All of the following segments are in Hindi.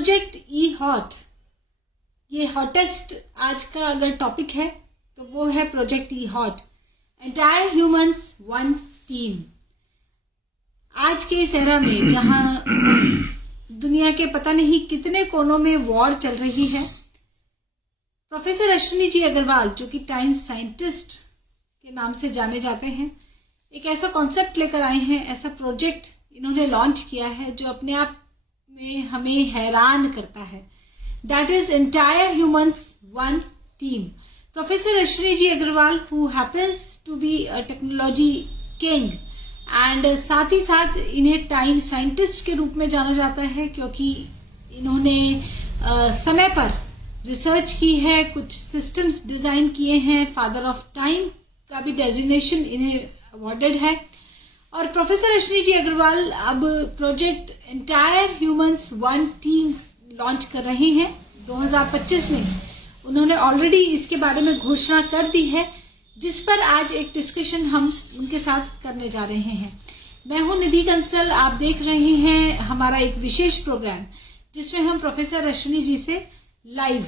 प्रोजेक्ट ई हॉट, ये हॉटेस्ट आज का अगर टॉपिक है तो वो है project E hot, entire humans one team. आज के इस एरा में जहां दुनिया के पता नहीं कितने कोनों में वॉर चल रही है, प्रोफेसर अश्विनी जी अग्रवाल, जो कि टाइम साइंटिस्ट के नाम से जाने जाते हैं, एक ऐसा कॉन्सेप्ट लेकर आए हैं, ऐसा प्रोजेक्ट इन्होंने लॉन्च किया है जो अपने आप में हमें हैरान करता है। That is entire humans one team. Professor Ashwini ji Agarwal, who happens to be a technology king, and साथ ही साथ इन्हें टाइम साइंटिस्ट के रूप में जाना जाता है क्योंकि इन्होंने समय पर रिसर्च की है, कुछ सिस्टम्स डिजाइन किए हैं, फादर ऑफ टाइम का भी डेजिग्नेशन इन्हें अवॉर्डेड है। और प्रोफेसर अश्विनी जी अग्रवाल अब project entire humans one team launch कर रहे हैं 2025 में। उन्होंने ऑलरेडी इसके बारे में घोषणा कर दी है, जिस पर आज एक डिस्कशन हम उनके साथ करने जा रहे हैं। मैं हूं निधि कंसल, आप देख रहे हैं हमारा एक विशेष प्रोग्राम जिसमें हम प्रोफेसर अश्विनी जी से लाइव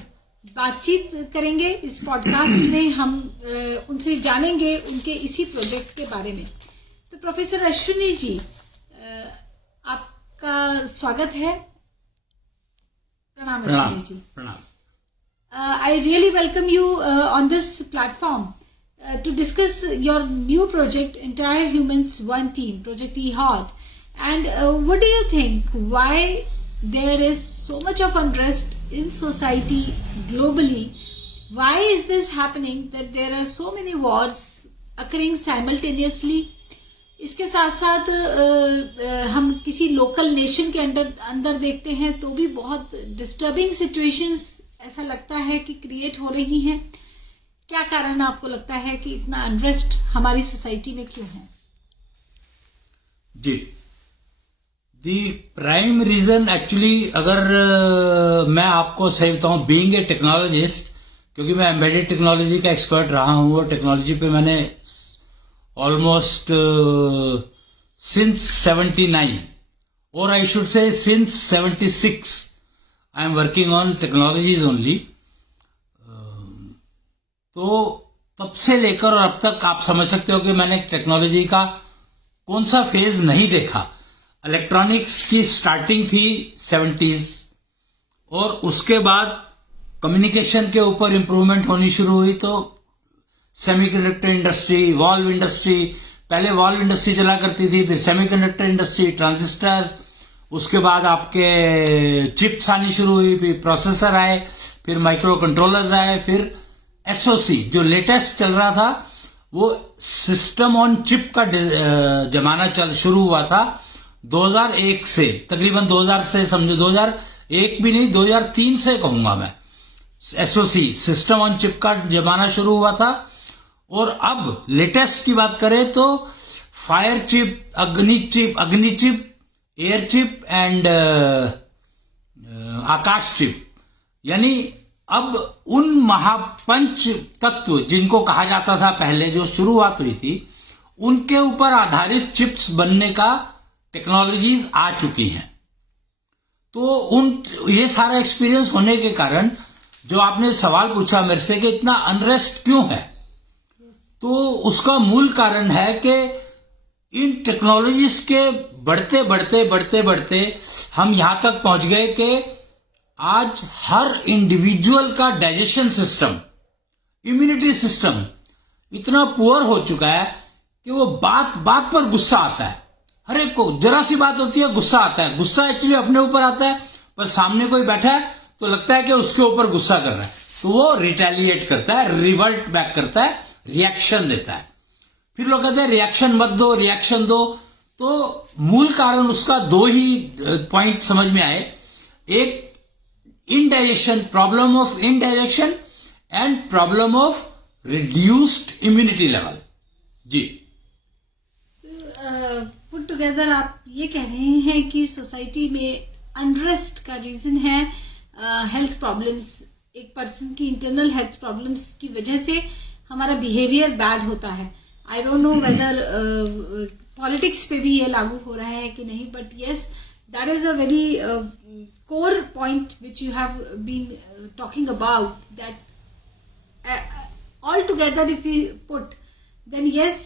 बातचीत करेंगे। इस पॉडकास्ट में हम उनसे जानेंगे उनके इसी प्रोजेक्ट के बारे में। तो प्रोफेसर अश्विनी जी, आपका स्वागत है। प्रणाम अश्विनी जी। प्रणाम। I really welcome you on this platform to discuss your new project, Entire Humans One Team, Project E-Hot. And what do you think? Why there is so much of unrest in society globally? Why is this happening that there are so many wars occurring simultaneously? इसके साथ साथ हम किसी लोकल नेशन के अंदर देखते हैं तो भी बहुत डिस्टर्बिंग सिचुएशंस ऐसा लगता है कि क्रिएट हो रही हैं। क्या कारण आपको लगता है कि इतना अनरेस्ट हमारी सोसाइटी में क्यों है? जी, दी प्राइम रीजन एक्चुअली, अगर मैं आपको सही बताऊं, बीइंग ए टेक्नोलॉजिस्ट, क्योंकि मैं एम्बेडेड टेक्नोलॉजी का एक्सपर्ट रहा हूं और टेक्नोलॉजी पे मैंने ऑलमोस्ट सिंस 79 और I should say since 76 I am working on technologies only. तो तब से लेकर और अब तक आप समझ सकते हो कि मैंने टेक्नोलॉजी का कौन सा फेज नहीं देखा। इलेक्ट्रॉनिक्स की स्टार्टिंग थी 70s और उसके बाद कम्युनिकेशन के ऊपर इंप्रूवमेंट होनी शुरू हुई, तो सेमीकंडक्टर इंडस्ट्री, वाल्व इंडस्ट्री, पहले वाल्व इंडस्ट्री चला करती थी, फिर सेमीकंडक्टर इंडस्ट्री, ट्रांजिस्टर्स, उसके बाद आपके चिप्स आनी शुरू हुई, फिर प्रोसेसर आए, फिर माइक्रो कंट्रोलर्स आए, फिर एसओसी जो लेटेस्ट चल रहा था वो सिस्टम ऑन चिप का जमाना शुरू हुआ था 2001 से, तकरीबन 2000 से समझो, 2001 भी नहीं, 2003 से कहूंगा मैं। एसओसी सिस्टम ऑन चिप का जमाना शुरू हुआ था। और अब लेटेस्ट की बात करें तो फायर चिप, अग्नि chip, air chip and Akash chip, यानी अब उन महापंच तत्व जिनको कहा जाता था पहले, जो शुरुआत हुई थी, उनके ऊपर आधारित चिप्स बनने का टेक्नोलॉजीज आ चुकी हैं। तो ये सारा एक्सपीरियंस होने के कारण जो आपने सवाल पूछा मेरे से कि इतना अनरेस्ट क्यों है, तो उसका मूल कारण है कि इन टेक्नोलॉजीज के बढ़ते हम यहां तक पहुंच गए कि आज हर इंडिविजुअल का डाइजेशन सिस्टम, इम्यूनिटी सिस्टम इतना पुअर हो चुका है कि वो बात पर गुस्सा आता है। हर एक को जरा सी बात होती है, गुस्सा आता है। गुस्सा एक्चुअली अपने ऊपर आता है, पर सामने कोई बैठा है तो लगता है कि उसके ऊपर गुस्सा कर रहा है, तो वो रिटेलिएट करता है, रिवर्ट बैक करता है, रिएक्शन देता है। फिर लोग कहते हैं रिएक्शन मत दो, रिएक्शन दो। तो मूल कारण उसका दो ही पॉइंट समझ में आए, एक indigestion, problem of indigestion and problem of reduced immunity level। जी, पुट टुगेदर आप ये कह रहे हैं कि सोसाइटी में अनरेस्ट का रीजन है हेल्थ प्रॉब्लम्स। एक पर्सन की इंटरनल हेल्थ प्रॉब्लम्स की वजह से हमारा बिहेवियर बैड होता है। आई डोंट नो वेदर पॉलिटिक्स पे भी ये लागू हो रहा है कि नहीं, but yes, that is a very core point which you have been talking about, that all together if we put, then yes,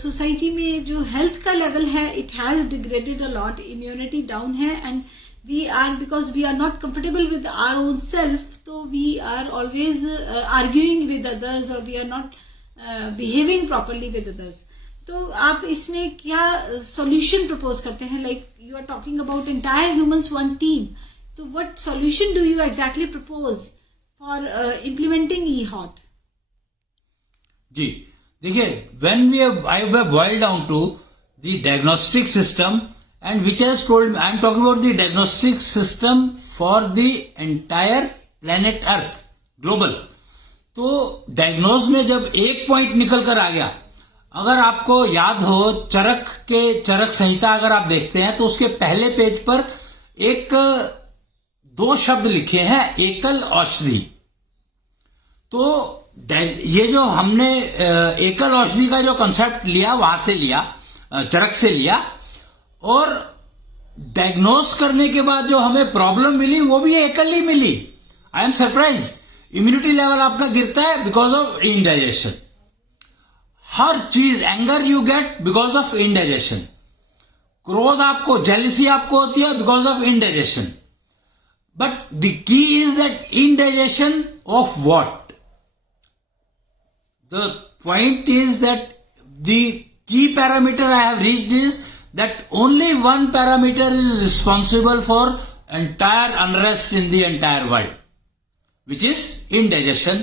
society में जो health का level है, it has degraded a lot, immunity down है, and we are, because we are not comfortable with our own self, so we are always arguing with others, or we are not behaving properly with others. तो आप इसमें क्या solution propose करते हैं? Like you are talking about entire humans one team, तो what solution do you exactly propose for implementing eHeart? जी देखिए, when I have boiled down to the diagnostic system, and which has told me, I am talking about the diagnostic system for the entire planet Earth, global. तो डायग्नोज में जब एक पॉइंट निकल कर आ गया, अगर आपको याद हो चरक संहिता अगर आप देखते हैं तो उसके पहले पेज पर दो शब्द लिखे हैं, एकल औषधि. तो ये जो हमने एकल औषधि का जो कंसेप्ट लिया वहां से लिया, चरक से लिया, और डायग्नोस करने के बाद जो हमें प्रॉब्लम मिली वो भी एकल ही मिली. I am surprise. Immunity level आपका गिरता है बिकॉज ऑफ इनडाइजेशन. हर चीज, anger you get because of indigestion. क्रोध आपको, जेलिसी आपको होती है because of indigestion. But the key is that indigestion of what? The point is that the key parameter I have reached is that only one parameter is responsible for entire unrest in the entire world, which is indigestion,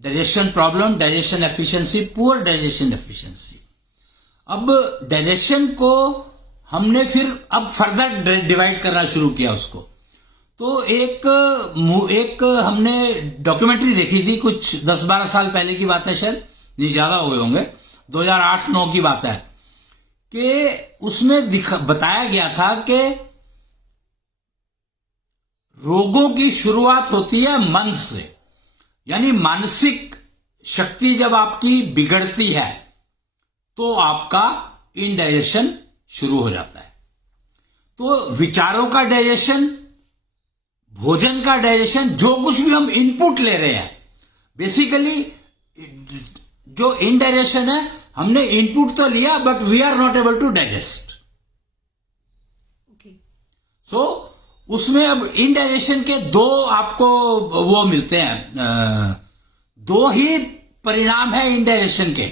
digestion problem, digestion efficiency, poor digestion efficiency. अब digestion को हमने फिर अब फर्दर डिवाइड करना शुरू किया उसको. तो एक हमने डॉक्यूमेंट्री देखी थी, कुछ 10-12 साल पहले की बात है, शायद नहीं ज्यादा हो गए होंगे, 2008-9 की बात है, कि उसमें बताया गया था कि रोगों की शुरुआत होती है मन से. यानी मानसिक शक्ति जब आपकी बिगड़ती है तो आपका इनडाइजेशन शुरू हो जाता है. तो विचारों का डाइजेशन, भोजन का डाइजेशन, जो कुछ भी हम इनपुट ले रहे हैं, बेसिकली जो इनडाइजेशन है, हमने इनपुट तो लिया but we are not able to digest. So उसमें अब इनडाइजेशन के दो आपको वो मिलते हैं, दो ही परिणाम है इनडाइजेशन के.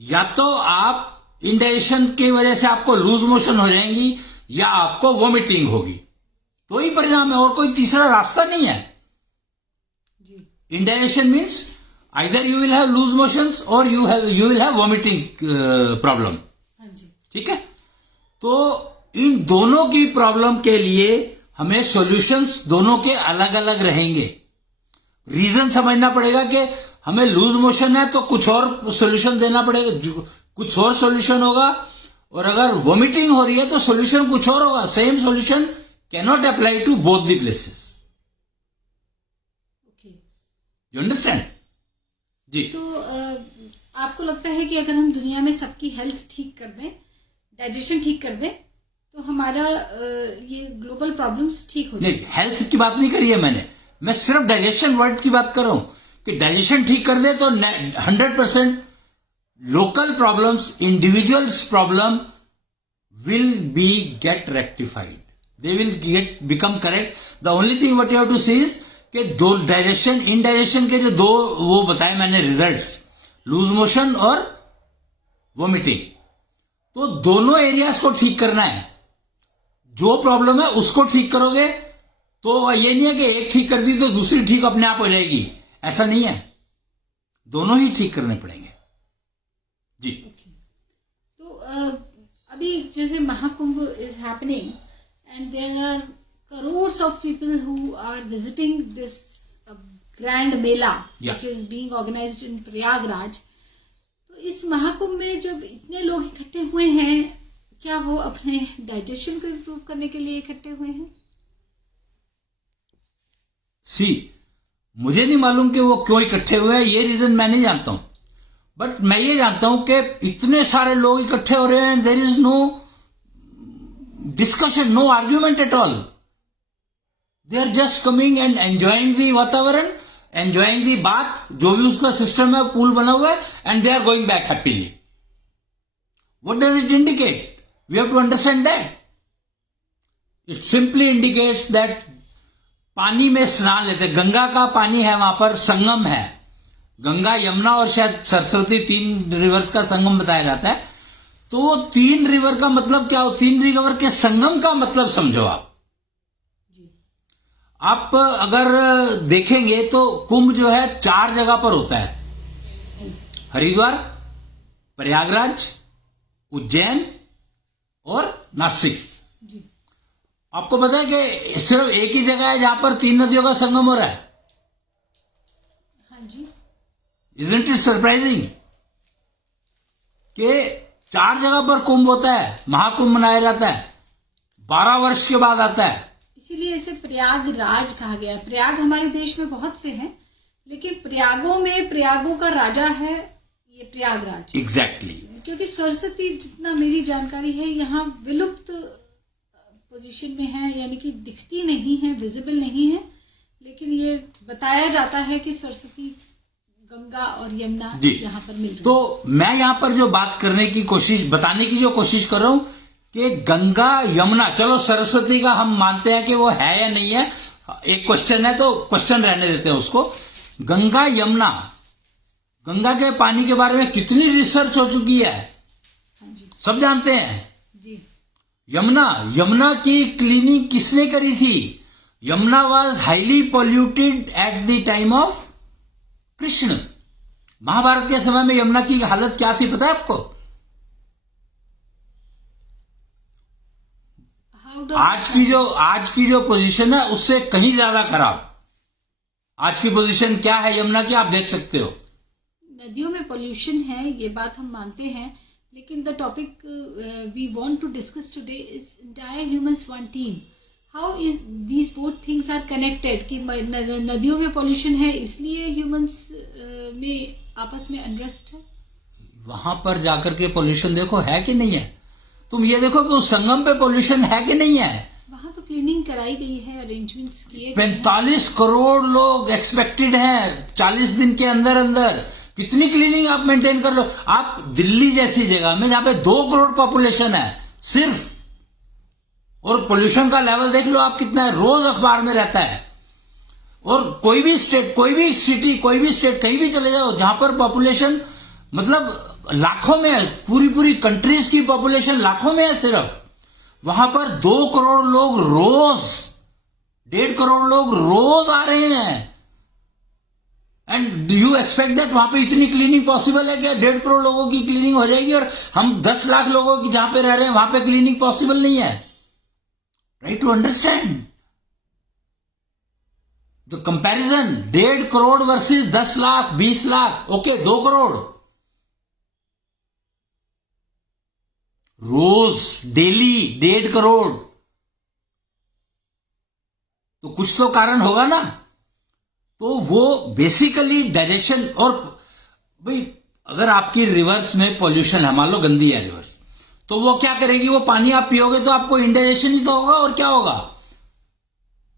या तो आप इनडाइजेशन की वजह से आपको लूज मोशन हो जाएंगी, या आपको वोमिटिंग होगी. तो ही परिणाम है, और कोई तीसरा रास्ता नहीं है. Indigestion means either you will have loose motions और you will have vomiting problem. ठीक है. तो इन दोनों की प्रॉब्लम के लिए हमें सॉल्यूशंस दोनों के अलग अलग रहेंगे. रीजन समझना पड़ेगा कि हमें लूज मोशन है तो कुछ और सॉल्यूशन देना पड़ेगा, कुछ और सॉल्यूशन होगा, और अगर वॉमिटिंग हो रही है तो सॉल्यूशन कुछ और होगा. Same solution cannot apply to both the places. Okay. You understand? जी. तो आपको लगता है कि अगर हम दुनिया में सबकी हेल्थ ठीक कर दें, डाइजेशन ठीक कर दें, तो हमारा ये ग्लोबल प्रॉब्लम्स ठीक हो जाए? नहीं, हेल्थ की बात नहीं करी है मैंने. मैं सिर्फ डाइजेशन वर्ड की बात कर रहा हूं कि डाइजेशन ठीक कर दे तो 100% local problems, individuals problem will be get rectified. They will become correct. The only thing what you have to see is कि दो डाइजेशन, इनडाइजेशन के जो दो वो बताए मैंने रिजल्ट्स, लूज मोशन और वोमिटिंग, तो दोनों एरियाज को ठीक करना है. जो प्रॉब्लम है उसको ठीक करोगे तो ये नहीं है कि एक ठीक कर दी तो दूसरी ठीक अपने आप हो जाएगी. ऐसा नहीं है, दोनों ही ठीक करने पड़ेंगे. जी. तो अभी जैसे Mahakumbh is happening and there are crores of people who are visiting this grand mela, which is being organized in Prayagraj. तो इस महाकुंभ में जब इतने लोग इकट्ठे हुए हैं, क्या वो अपने डाइजेशन को इम्प्रूव करने के लिए इकट्ठे हुए हैं? मुझे नहीं मालूम कि वो क्यों इकट्ठे हुए हैं, ये रीजन मैं नहीं जानता हूं. बट मैं ये जानता हूं कि इतने सारे लोग इकट्ठे हो रहे हैं, there is no discussion, no argument at all. They are just coming and enjoying the वातावरण, एंजॉइंग दी बात, जो भी उसका सिस्टम है, पूल बना हुआ है, and they are going back happily. What does it indicate? We have to understand that. It simply indicates that पानी में स्नान लेते, गंगा का पानी है, वहां पर संगम है, गंगा, यमुना और शायद सरस्वती, 3 रिवर्स का संगम बताया जाता है. तो 3 रिवर का मतलब क्या हो? 3 रिवर के संगम का मतलब समझो आप. आप अगर देखेंगे तो कुंभ जो है 4 जगह पर होता है, हरिद्वार, प्रयागराज, उज्जैन और नासिक. आपको पता है कि सिर्फ एक ही जगह है जहां पर 3 नदियों का संगम हो रहा है. हाँ जी. Isn't it surprising कि 4 जगह पर कुंभ होता है, महाकुंभ मनाया जाता है, 12 वर्ष के बाद आता है. इसीलिए इसे प्रयागराज कहा गया. प्रयाग हमारे देश में बहुत से हैं, लेकिन प्रयागों में प्रयागों का राजा है ये प्रयागराज. एग्जैक्टली. क्योंकि सरस्वती, जितना मेरी जानकारी है, यहाँ विलुप्त पोजीशन में है, यानी कि दिखती नहीं है, विजिबल नहीं है, लेकिन ये बताया जाता है कि सरस्वती, गंगा और यमुना यहाँ पर मिल रही है. तो मैं यहाँ पर जो बात करने की कोशिश, बताने की जो कोशिश कर रहा हूं कि गंगा, यमुना, चलो सरस्वती का हम मानते हैं कि वो है या नहीं है, एक क्वेश्चन है तो क्वेश्चन रहने देते हैं उसको. गंगा, यमुना, गंगा के पानी के बारे में कितनी रिसर्च हो चुकी है, सब जानते हैं. यमुना की क्लीनिंग किसने करी थी? Yamuna was highly polluted at the time of Krishna. Mahabharata के समय में यमुना की हालत क्या थी पता है आपको? आज की जो पोजीशन है उससे कहीं ज्यादा खराब. आज की पोजीशन क्या है यमुना की, आप देख सकते हो. नदियों में पोल्यूशन है, ये बात हम मानते हैं, लेकिन the topic we want to discuss today is entire humans one team. How is these both things are connected कि नदियों में पोल्यूशन है इसलिए ह्यूमंस में आपस में अनरेस्ट है. वहां पर जाकर के पोल्यूशन देखो है कि नहीं है. तुम ये देखो कि उस संगम पे पोल्यूशन है कि नहीं है. वहां तो क्लीनिंग कराई गई है, अरेंजमेंट्स किए. 45 करोड़ लोग एक्सपेक्टेड हैं 40 दिन के अंदर अंदर. कितनी क्लीनिंग आप मेंटेन कर लो. आप दिल्ली जैसी जगह में जहां पे 2 करोड़ पॉपुलेशन है सिर्फ, और पोल्यूशन का लेवल देख लो आप कितना है, रोज अखबार में रहता है. और कोई भी स्टेट, कोई भी सिटी, कोई भी स्टेट, कहीं भी चले जाओ जहां पर पॉपुलेशन मतलब लाखों में है, पूरी कंट्रीज की पॉपुलेशन लाखों में है सिर्फ, वहां पर 2 करोड़ लोग रोज, 1.5 करोड़ लोग रोज आ रहे हैं. And do you expect that वहां पे इतनी क्लीनिंग पॉसिबल है? क्या 1.5 करोड़ लोगों की क्लीनिंग हो जाएगी और हम 10 लाख लोगों की जहां पे रह रहे हैं वहां पे क्लीनिंग पॉसिबल नहीं है? Right to understand the comparison. 1.5 crore versus 10 lakh, 20 lakh, okay 2 crore रोज, डेली 1.5 करोड़. तो कुछ तो कारण होगा ना. तो वो बेसिकली डायरेक्शन. और भाई अगर आपकी रिवर्स में पॉल्यूशन है, मान लो गंदी है रिवर्स, तो वो क्या करेगी? वो पानी आप पियोगे तो आपको इंडाइजेशन ही तो होगा, और क्या होगा?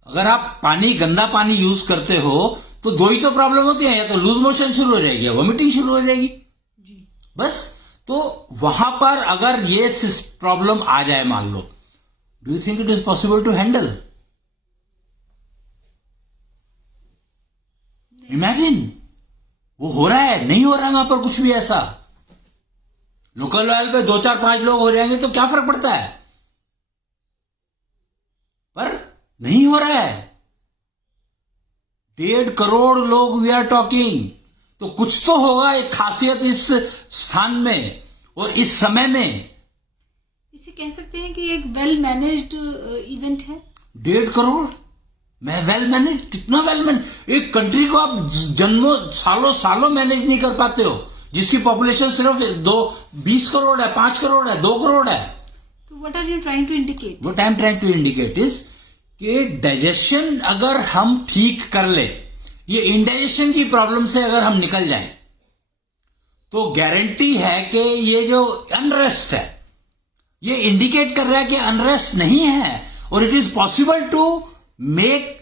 अगर आप पानी, गंदा पानी यूज करते हो तो 2 ही तो प्रॉब्लम होती है, या तो लूज मोशन शुरू हो जाएगी या वॉमिटिंग शुरू हो जाएगी जी. बस. तो वहां पर अगर ये प्रॉब्लम आ जाए मान लो, do you think it is possible to handle? Imagine वो हो रहा है, नहीं हो रहा है वहां पर कुछ भी ऐसा. लोकल लेवल पे 2, 4, 5 लोग हो जाएंगे तो क्या फर्क पड़ता है, पर नहीं हो रहा है. 1.5 करोड़ लोग वी आर टॉकिंग. तो कुछ तो होगा एक खासियत इस स्थान में और इस समय में. इसे कह सकते हैं कि एक वेल मैनेज्ड इवेंट है. 1.5 करोड़ मैं वेल मैनेज, कितना वेल मैनेज? एक कंट्री को आप जन्मों सालों मैनेज नहीं कर पाते हो, जिसकी पॉपुलेशन सिर्फ 20 करोड़ है, 5 करोड़ है, 2 करोड़ है. तो what are you trying to indicate? What I am trying to indicate is कि डाइजेशन अगर हम ठीक कर ले, ये इंडाइजेशन की प्रॉब्लम से अगर हम निकल जाएं, तो गारंटी है कि ये जो अनरेस्ट है, ये इंडिकेट कर रहा है कि अनरेस्ट नहीं है, और it is possible to make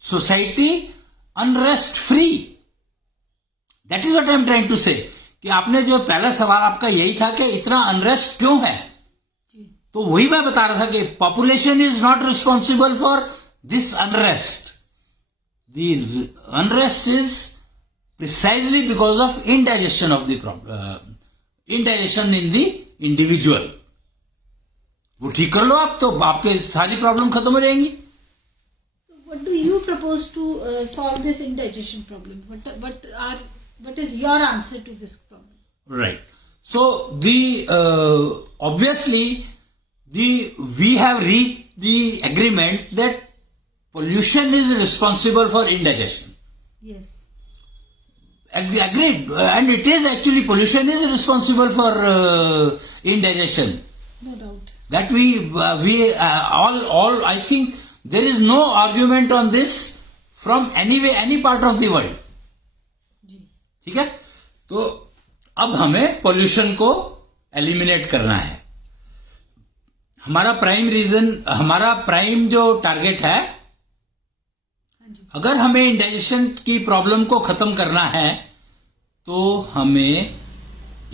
society unrest free. That is what I am trying to say. कि आपने जो पहला सवाल आपका यही था कि इतना अनरेस्ट क्यों है, तो वही मैं बता रहा था कि population is not responsible for this unrest. The unrest is precisely because of indigestion of the problem, indigestion in the individual. वो ठीक कर लो आप, तो आपके सारी प्रॉब्लम खत्म हो जाएंगी. What do you propose to solve this indigestion problem? What is your answer to this problem? Right. So obviously we have reached the agreement that pollution is responsible for indigestion. Yes. Agreed. And it is actually, pollution is responsible for indigestion. No doubt. That we all I think there is no argument on this from any part of the world. ठीक है. तो अब हमें पोल्यूशन को एलिमिनेट करना है. हमारा प्राइम जो टारगेट है, अगर हमें इंडाइजेशन की प्रॉब्लम को खत्म करना है तो हमें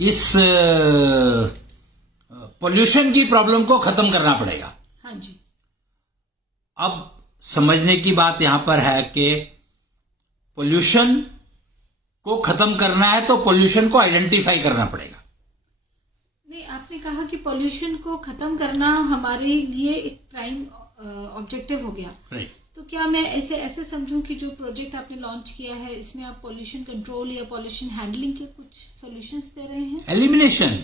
इस पोल्यूशन की प्रॉब्लम को खत्म करना पड़ेगा. हाँ जी. अब समझने की बात यहां पर है कि पोल्यूशन को खत्म करना है तो पोल्यूशन को आइडेंटिफाई करना पड़ेगा. नहीं, आपने कहा कि पोल्यूशन को खत्म करना हमारे लिए एक प्राइम ऑब्जेक्टिव हो गया. राइट. तो क्या मैं ऐसे समझूं कि जो प्रोजेक्ट आपने लॉन्च किया है इसमें आप पोल्यूशन कंट्रोल या पोल्यूशन हैंडलिंग के कुछ सॉल्यूशंस दे रहे हैं? Elimination.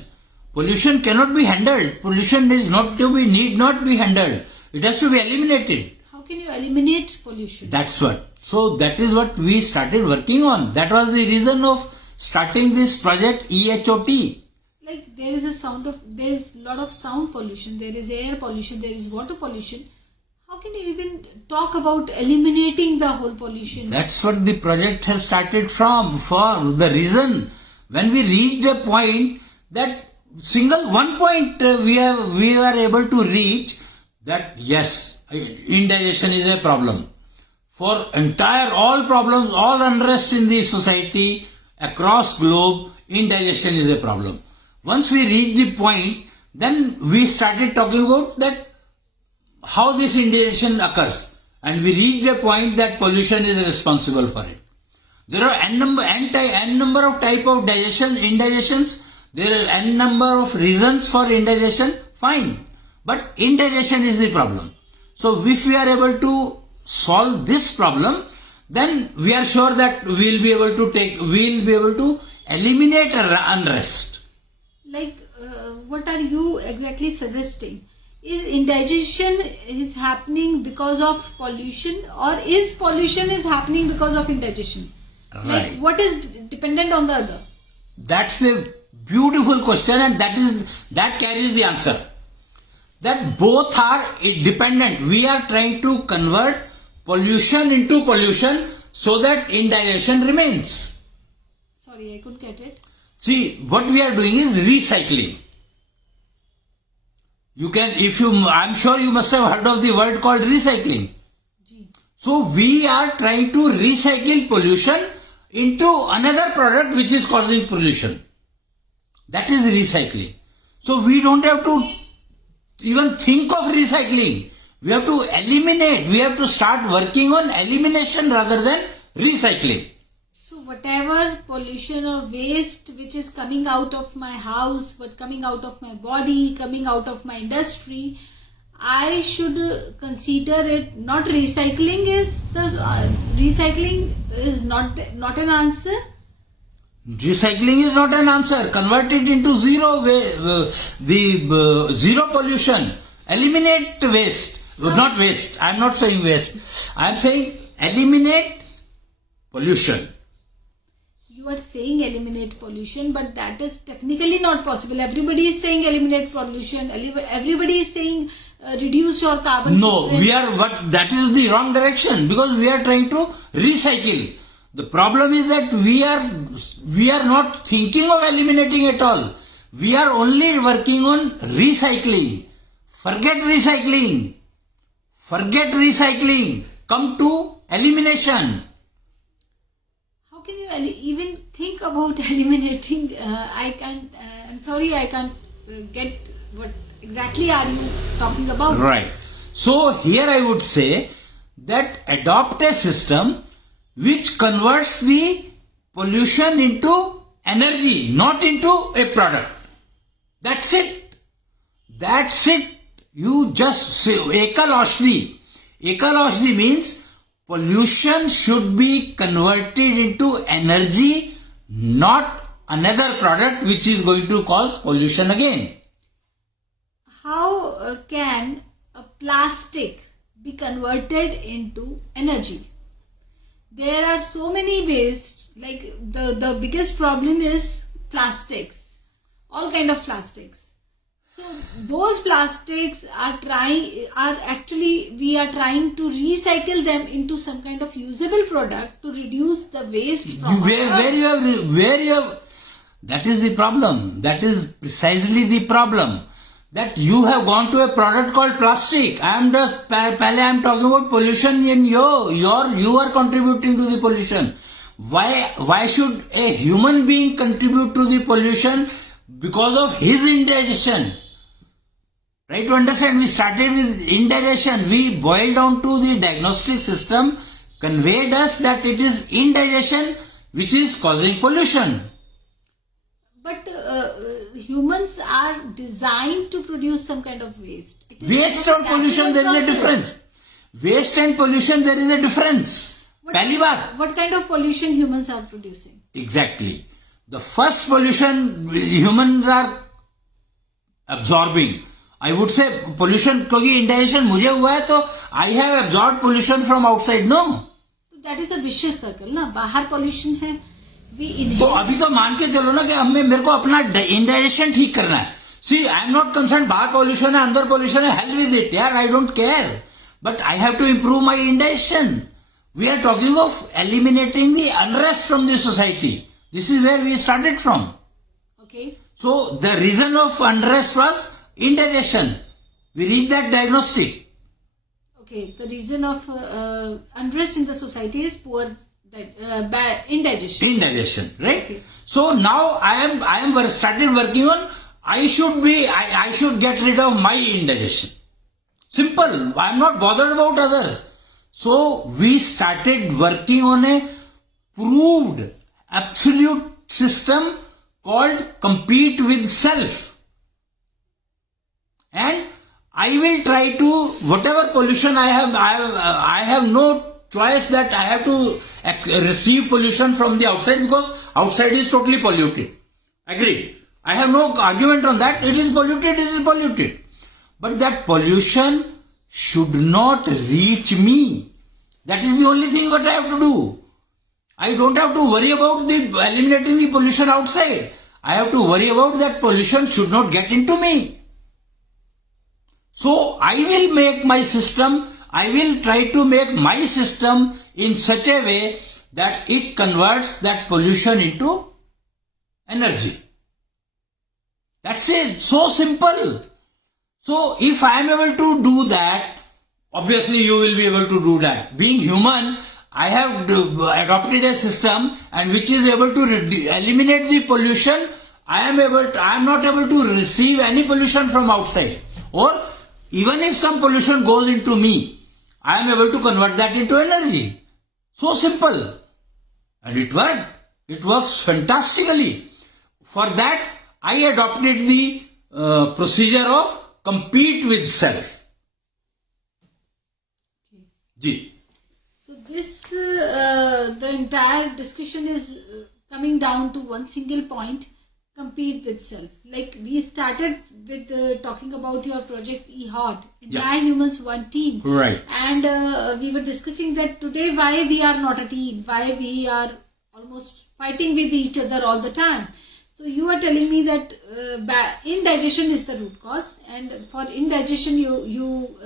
Pollution cannot be handled. Pollution is need not be handled. It has to be eliminated. How can you eliminate pollution? That's what. So that is what we started working on. That was the reason of starting this project EHOT. Like there is a lot of sound pollution, there is air pollution, there is water pollution. How can you even talk about eliminating the whole pollution? That's what the project has started from. For the reason when we reached a point that one point we are able to reach that yes, indigestion is a problem. For all problems, all unrest in the society across globe, indigestion is a problem. Once we reach the point, then we started talking about that how this indigestion occurs, and we reached a point that pollution is responsible for it. There are n number of type of indigestions. There are n number of reasons for indigestion. Fine, but indigestion is the problem. So if we are able to solve this problem, then we are sure that we'll be able to eliminate unrest. Like, what are you exactly suggesting? Is indigestion is happening because of pollution, or is pollution is happening because of indigestion? Right. Like, what is dependent on the other? That's the beautiful question, and that carries the answer. That both are dependent. We are trying to convert pollution into pollution so that indigestion remains. Sorry, I couldn't get it. See, what we are doing is recycling. I'm sure you must have heard of the word called recycling. So we are trying to recycle pollution into another product which is causing pollution. That is recycling. So we don't have to even think of recycling. We have to eliminate. We have to start working on elimination rather than recycling. So whatever pollution or waste which is coming out of my house, but coming out of my body, coming out of my industry, I should consider it not recycling is not an answer. Recycling is not an answer. Convert it into zero zero pollution. Eliminate waste. Not waste. I am not saying waste. I am saying eliminate pollution. You are saying eliminate pollution, but that is technically not possible. Everybody is saying eliminate pollution. Everybody is saying reduce your carbon footprint. That is the wrong direction, because we are trying to recycle. The problem is that we are not thinking of eliminating at all. We are only working on recycling. Forget recycling. Come to elimination. How can you even think about eliminating? I can't. I'm sorry, I can't get what exactly are you talking about. Right. So here I would say that adopt a system which converts the pollution into energy, not into a product. That's it. That's it. You just say Ekal Aushadhi. Ekal Aushadhi means pollution should be converted into energy, not another product which is going to cause pollution again. How can a plastic be converted into energy? There are so many ways. Like the biggest problem is plastics, all kind of plastics. So those plastics we are trying to recycle them into some kind of usable product to reduce the waste from Where you have, that is the problem. That is precisely the problem. That you have gone to a product called plastic. I am talking about pollution in you are contributing to the pollution. Why should a human being contribute to the pollution because of his indigestion? Try to understand, we started with indigestion. We boiled down to the diagnostic system, conveyed us that it is indigestion which is causing pollution. But humans are designed to produce some kind of waste. Waste and pollution, there is a difference. Waste and pollution, there is a difference. What kind of pollution humans are producing? Exactly. The first pollution humans are absorbing. I would say pollution, क्योंकि indigestion मुझे हुआ है तो I have absorbed pollution from outside, no? That is a vicious circle, ना? बाहर pollution है, we inhale. तो अभी तो मान के चलो ना कि मेरे को अपना indigestion ठीक करना है. See, I am not concerned बाहर pollution है, अंदर pollution है, hell with it, यार, I don't care. But I have to improve my indigestion. We are talking of eliminating the unrest from the society. This is where we started from. Okay. So the reason of unrest was indigestion. We read that diagnostic. Okay, the reason of unrest in the society is poor indigestion. Indigestion, right? Okay. So now I am started working on. I should get rid of my indigestion. Simple. I am not bothered about others. So we started working on a proved absolute system called compete with self. And I will try to, whatever pollution I have no choice that I have to receive pollution from the outside because outside is totally polluted. Agreed. I have no argument on that. It is polluted. But that pollution should not reach me. That is the only thing what I have to do. I don't have to worry about eliminating the pollution outside. I have to worry about that pollution should not get into me. So I will make my system, I will try to make my system in such a way that it converts that pollution into energy. That's it. So simple. So if I am able to do that, obviously you will be able to do that. Being human, I have adopted a system and which is able to eliminate the pollution. I am not able to receive any pollution from outside. Or even if some pollution goes into me, I am able to convert that into energy. So simple. And it worked. It works fantastically. For that, I adopted the procedure of compete with self. Ji. So this, the entire discussion is coming down to one single point, compete with self. Like we started with talking about your project eHot, Entire Humans One Team. Right. And we were discussing that today why we are not a team, why we are almost fighting with each other all the time. So you are telling me that indigestion is the root cause, and for indigestion you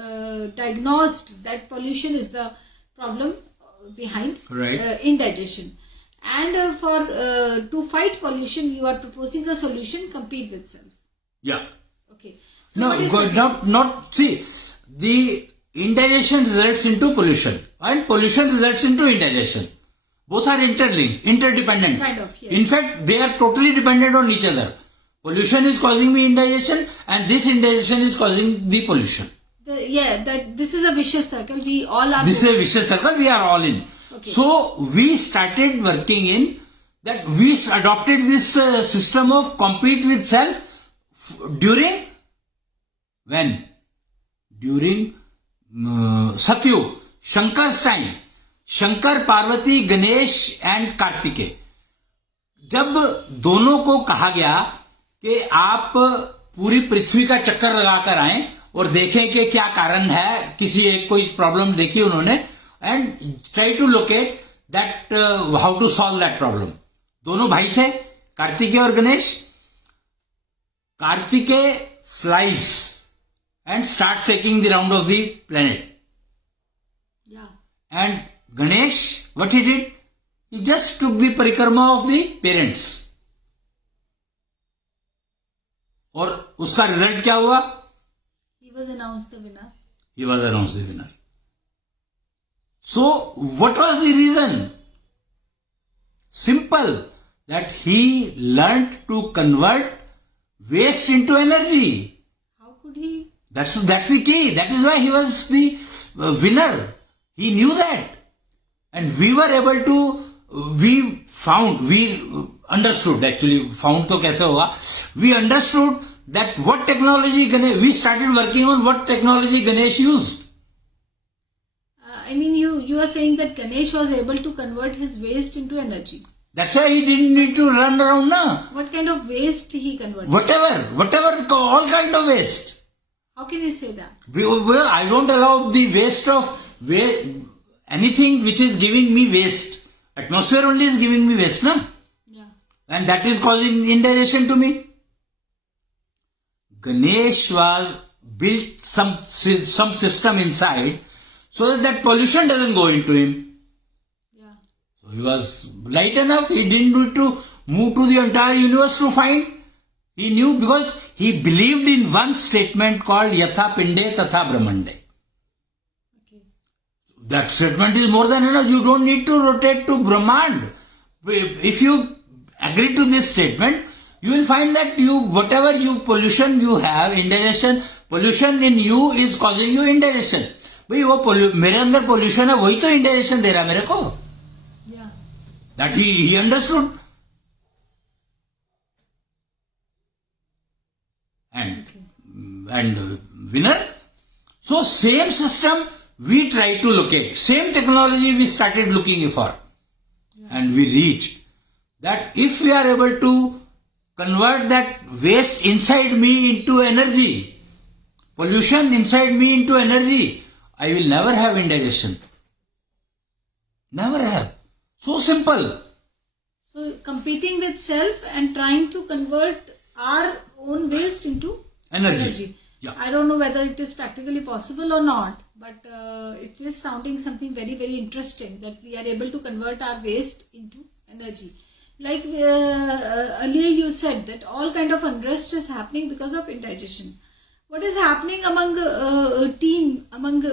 diagnosed that pollution is the problem behind indigestion. And to fight pollution, you are proposing a solution: compete with self. Yeah. Okay. So See, the indigestion results into pollution and pollution results into indigestion. Both are interlinked, interdependent. Kind of, yes. In fact, they are totally dependent on each other. Pollution is causing me indigestion and this indigestion is causing the pollution. This is a vicious circle. We all are. This is a vicious circle we are all in. Okay. So we started working in that we adopted this system of compete with self during Satyug, Shankar's time. Shankar Parvati Ganesh and Kartikeya, जब दोनों को कहा गया कि आप पूरी पृथ्वी का चक्कर लगाकर आएं और देखें कि क्या कारण है, किसी एक कोई प्रॉब्लम देखी उन्होंने and try to locate that how to solve that problem. दोनों भाई थे, कार्तिकेय और Ganesh. Kartikeya flies and start taking the round of the planet. And Ganesh, what he did? He just took the parikrama of the parents. और उसका रिजल्ट क्या हुआ? He was announced the winner. He was announced the winner. So, what was the reason? Simple, that he learnt to convert waste into energy. How could he? That's the key. That is why he was the winner. He knew that. And we were able to, we understood actually, found to kaise hoga? We understood that what technology we started working on what technology Ganesh used. I mean, you are saying that Ganesh was able to convert his waste into energy. That's why he didn't need to run around now. What kind of waste he converted? Whatever, all kind of waste. How can you say that? I don't allow the waste of anything which is giving me waste. Atmosphere only is giving me waste, na? Yeah. And that is causing indigestion to me. Ganesh was built some system inside so that pollution doesn't go into him. Yeah. So he was light enough. He didn't need to move to the entire universe to find. He knew because he believed in one statement called Yatha Pinde Tatha Brahmande. That statement is more than enough. You don't need to rotate to Brahmand. If you agree to this statement, you will find that whatever pollution you have, indigestion, pollution in you is causing you indigestion. भाई वो मेरे अंदर pollution है, वही तो indigestion दे रहा है मेरे को. Yeah. That he understood. And winner. So same system we tried to locate. Same technology we started looking for. Yeah. And we reached that if we are able to convert that waste inside me into energy, pollution inside me into energy, I will never have indigestion. Never have. So simple. So competing with self and trying to convert our own waste into energy. Yeah. I don't know whether it is practically possible or not, but it is sounding something very, very interesting that we are able to convert our waste into energy. Like earlier you said that all kind of unrest is happening because of indigestion. What is happening among team, among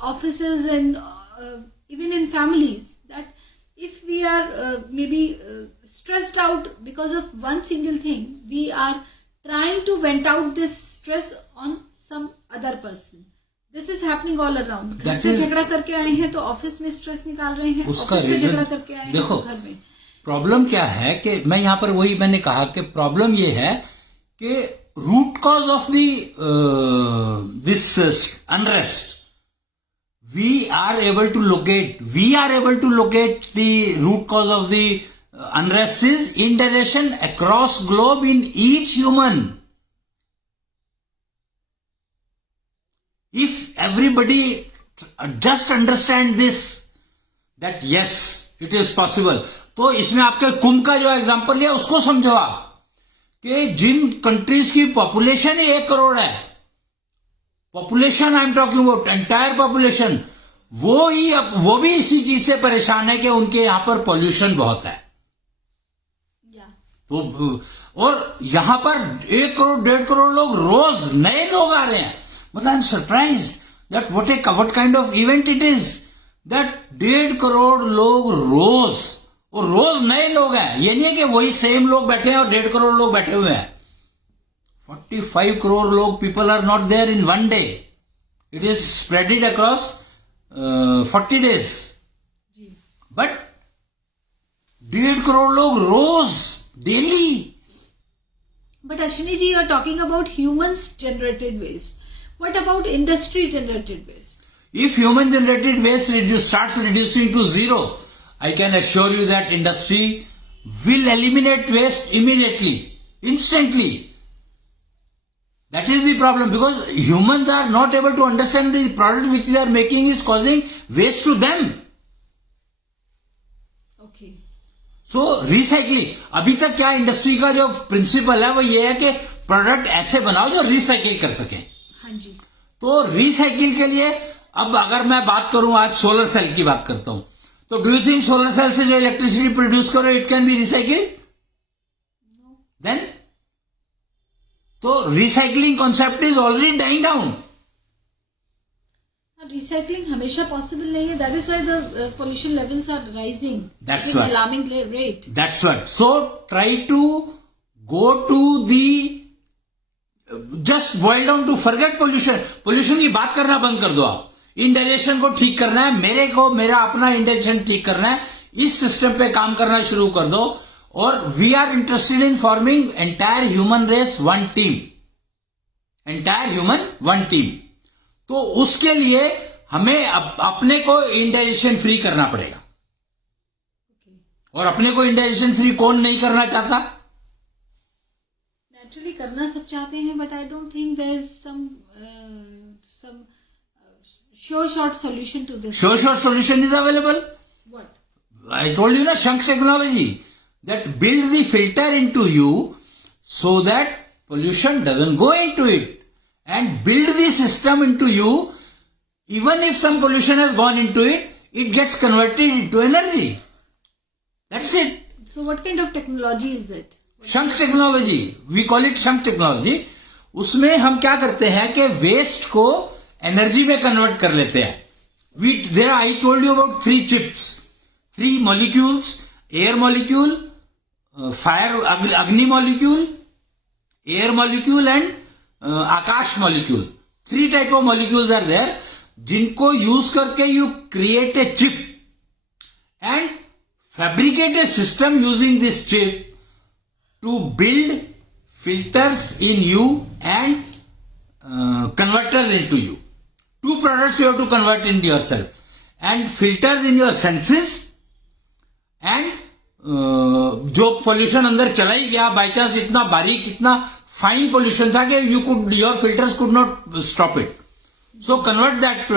offices and even in families, that if we are maybe stressed out because of one single thing, we are trying to vent out this stress on some other person. This is happening all around. घर से झगड़ा करके आए हैं तो ऑफिस में स्ट्रेस निकाल रहे हैं, ऑफिस से झगड़ा करके आए हैं तो घर में. प्रॉब्लम क्या है कि मैं यहाँ पर वही मैंने कहा कि प्रॉब्लम ये है कि root cause of this unrest we are able to locate the root cause of the unrest is indigestion across globe in each human. If everybody just understand this, that yes, it is possible. तो इसमें आपके कुंभ का जो एग्जांपल लिया उसको समझो आप कि जिन कंट्रीज की पॉपुलेशन ही 1 करोड़ है, population I am talking about entire population, वो भी इसी चीज से परेशान है कि उनके यहां पर पॉल्यूशन बहुत है. तो और यहां पर 1 करोड़ 1.5 करोड़ लोग रोज नए लोग आ रहे हैं. मतलब आई am surprise that what kind of event it is that 1.5 crore लोग रोज, और रोज नए लोग हैं, ये नहीं है कि वही सेम लोग बैठे हैं और 1.5 करोड़ लोग बैठे हुए हैं. 45 crore लोग people are not there in one day. It is spread it across 40 days. But 1.5 crore लोग रोज daily. But Ashwini ji, you are talking about humans generated waste. What about industry generated waste? If human generated waste starts reducing to zero, I can assure you that industry will eliminate waste immediately, instantly. That is the problem, because humans are not able to understand the product which they are making is causing waste to them. Okay. So recycling, अभी तक क्या इंडस्ट्री का जो प्रिंसिपल है वो ये है कि प्रोडक्ट ऐसे बनाओ जो रिसाइकिल कर सके. हाँ जी. तो रिसाइकिल के लिए अब अगर मैं बात करूं, आज सोलर सेल की बात करता हूं, तो do you think solar cell से जो इलेक्ट्रिसिटी प्रोड्यूस करो it can be recycled? Then तो recycling concept is already dying down. Recycling हमेशा पॉसिबल नहीं है. That is why the pollution levels are rising. That's at an why. alarming rate. That's what. So try to go to the just boil down to forget pollution. Pollution की बात करना बंद कर दो आप. इंडाइजेशन को ठीक करना है, मेरा अपना इंडाइजेशन ठीक करना है, इस सिस्टम पे काम करना शुरू कर दो. और we are interested in forming entire human race one team. Entire human one team. तो उसके लिए हमें अपने को इंडाइजेशन फ्री करना पड़ेगा. और अपने को इंडाइजेशन फ्री कौन नहीं करना चाहता? नेचुरली करना सब चाहते हैं, but I don't think there is some sure short solution to this. Sure short solution is available. What? I told you na, shunt technology that build the filter into you so that pollution doesn't go into it, and build the system into you. Even if some pollution has gone into it, it gets converted into energy. That's it. So what kind of technology is it? Shunt technology. We call it shunt technology. उसमें हम क्या करते हैं कि वेस्ट को एनर्जी में कन्वर्ट कर लेते हैं. I told you about 3 chips, 3 molecules, air molecule, fire अग्नि मॉलिक्यूल, एयर मॉलिक्यूल एंड आकाश molecule. 3 type of molecules are there, जिनको यूज करके you create a chip and fabricate a system using this chip to build filters in you and converters into you. 2 products you have to convert into yourself, and filters in your senses, and जो पोल्यूशन अंदर चला ही गया बाई चांस, इतना बारीक, इतना फाइन पोल्यूशन था कि your filters could not stop it. So convert that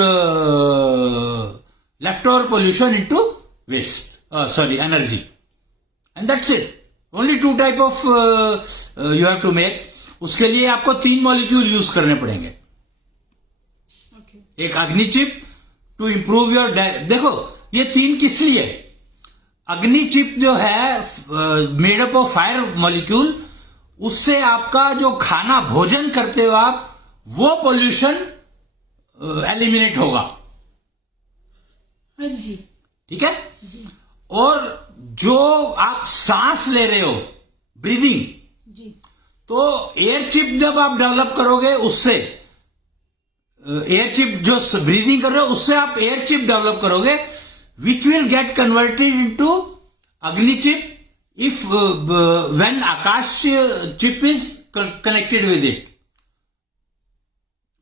leftover pollution into waste, energy, and that's it. Only 2 type of you have to make. उसके लिए आपको 3 मॉलिक्यूल यूज करने पड़ेंगे. Okay. एक अग्नि चिप टू इंप्रूव योर, देखो ये 3 किस लिए? अग्नि चिप जो है made up of fire molecule, उससे आपका जो खाना भोजन करते हो आप, वो पोल्यूशन एलिमिनेट होगा. हाँ जी. ठीक है जी. और जो आप सांस ले रहे हो, ब्रीदिंग, जी. तो एयर चिप जब आप डेवलप करोगे, उससे एयर चिप जो ब्रीदिंग कर रहे हो, उससे आप एयर चिप डेवलप करोगे, which will get converted into अग्नि चिप इफ व्हेन आकाश chip is connected with it.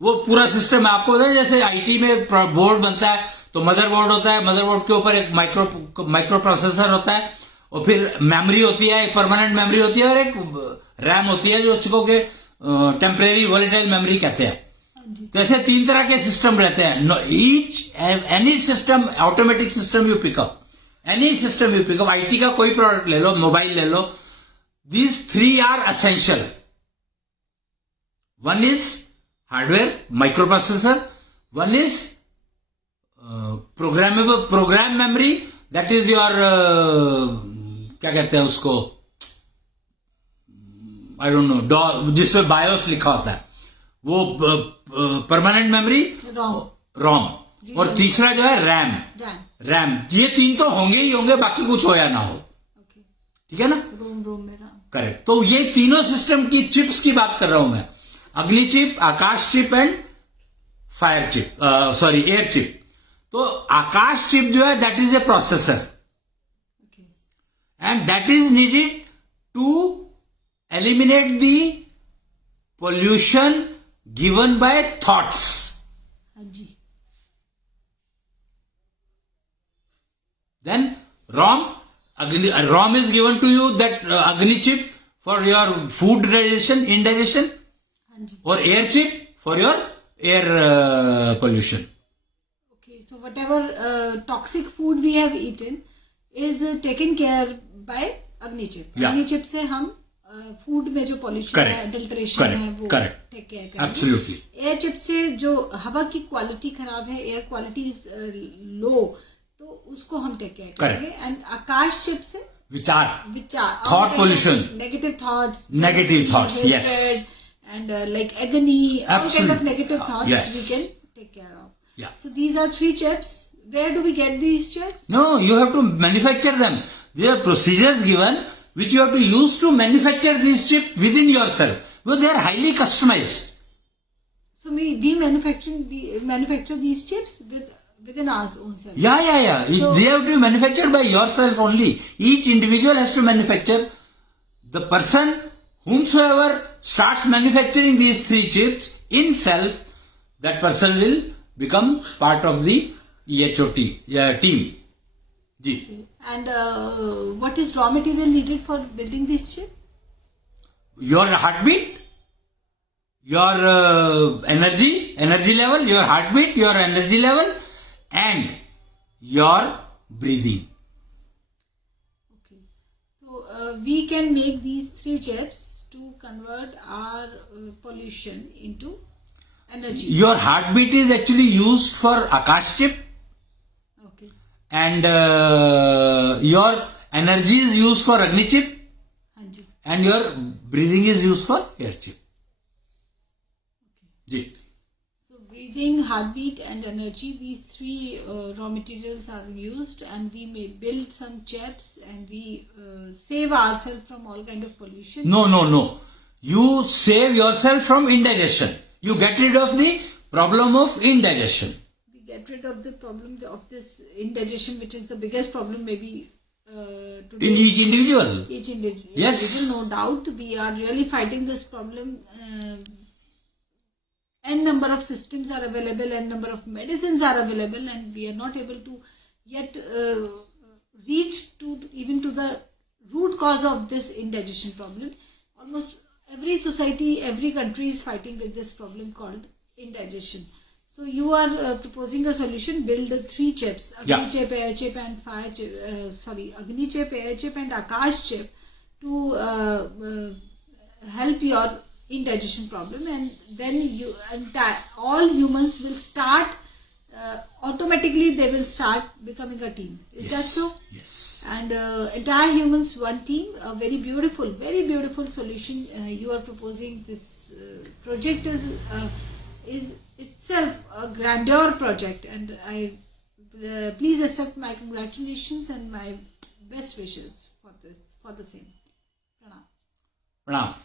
वो पूरा सिस्टम है. आपको पता है जैसे आईटी में बोर्ड बनता है तो मदरबोर्ड होता है, मदरबोर्ड के ऊपर एक माइक्रो प्रोसेसर होता है, और फिर मेमोरी होती है, एक परमानेंट मेमोरी होती है, और एक रैम होती है जो उसको के टेम्परेरी वॉलेटाइल मेमोरी कहते हैं. तो ऐसे 3 तरह के सिस्टम रहते हैं. Any system, automatic system you pick up, any system you pick up, IT का कोई प्रोडक्ट ले लो, मोबाइल ले लो, these 3 are essential. One is hardware micro processor, one is program memory, that is your क्या कहते हैं उसको, आई डोंट नो, जिसमें बायोस लिखा होता है, वो परमानेंट मेमोरी, रोम और तीसरा जो है रैम। रैम ये तीन तो होंगे ही होंगे, बाकी कुछ हो या ना हो, ठीक है ना। रोम में रैम, करेक्ट। तो ये तीनों सिस्टम की चिप्स की बात कर रहा हूं मैं, Agni chip, Akash chip and fire chip, sorry air chip. तो आकाश चिप जो है that is a processor and that is needed to eliminate the pollution given by thoughts. हाँ जी। Then ROM is given to you, that Agni chip for your food digestion, indigestion, or air chip for your air pollution. Okay, so whatever toxic food we have eaten is taken care by Agni chip. Yeah. Agni chip से हम फूड में जो पॉल्यूशन है, अडल्ट्रेशन है, वो टेक केयर करेंगे। Absolutely. एयर चिप से जो हवा की क्वालिटी खराब है, एयर क्वालिटी इज लो, तो उसको हम टेक केयर करेंगे। एंड आकाश चिप से विचार thought pollution, negative thoughts, yes, and like agony, all kind of negative thoughts, yes, we can take care of. Yeah. So these are 3 chips. Where do we get these chips? No, you have to manufacture them. There are procedures given which you have to use to manufacture these chips within yourself, because they are highly customized. So we manufacture these chips within our own self. Yeah. So, they have to be manufactured by yourself only. Each individual has to manufacture. The person whomsoever starts manufacturing these 3 chips in self, that person will become part of the EHOT team. Ji. And what is raw material needed for building this chip? Your heartbeat, your energy level, your heartbeat, your energy level, and your breathing. Okay. So we can make these 3 chips to convert our pollution into energy. Your heartbeat is actually used for Akash chip. Okay. And your energy is used for Agni chip. Hanji. And your breathing is used for air chip. Okay. Ji. So breathing, heartbeat and energy, these 3 raw materials are used, and we may build some chips, and we save ourselves from all kind of pollution. No. You save yourself from indigestion. You get rid of the problem of indigestion. We get rid of the problem of this indigestion, which is the biggest problem maybe today. In each individual. Each individual, Yes. No doubt. We are really fighting this problem. N number of systems are available, N number of medicines are available, and we are not able to yet reach to even to the root cause of this indigestion problem. Almost every society, every country is fighting with this problem called indigestion. So you are proposing a solution: build 3 chips: Agni chip, air chip, and fire chip. Agni chip, air chip, and Akash chip to help your indigestion problem, and then all humans will start automatically. They will start becoming a team. Is that so? Yes. And entire humans one team. A very beautiful solution you are proposing. This project is itself a grandeur project, and I please accept my congratulations and my best wishes for the same. Pranam.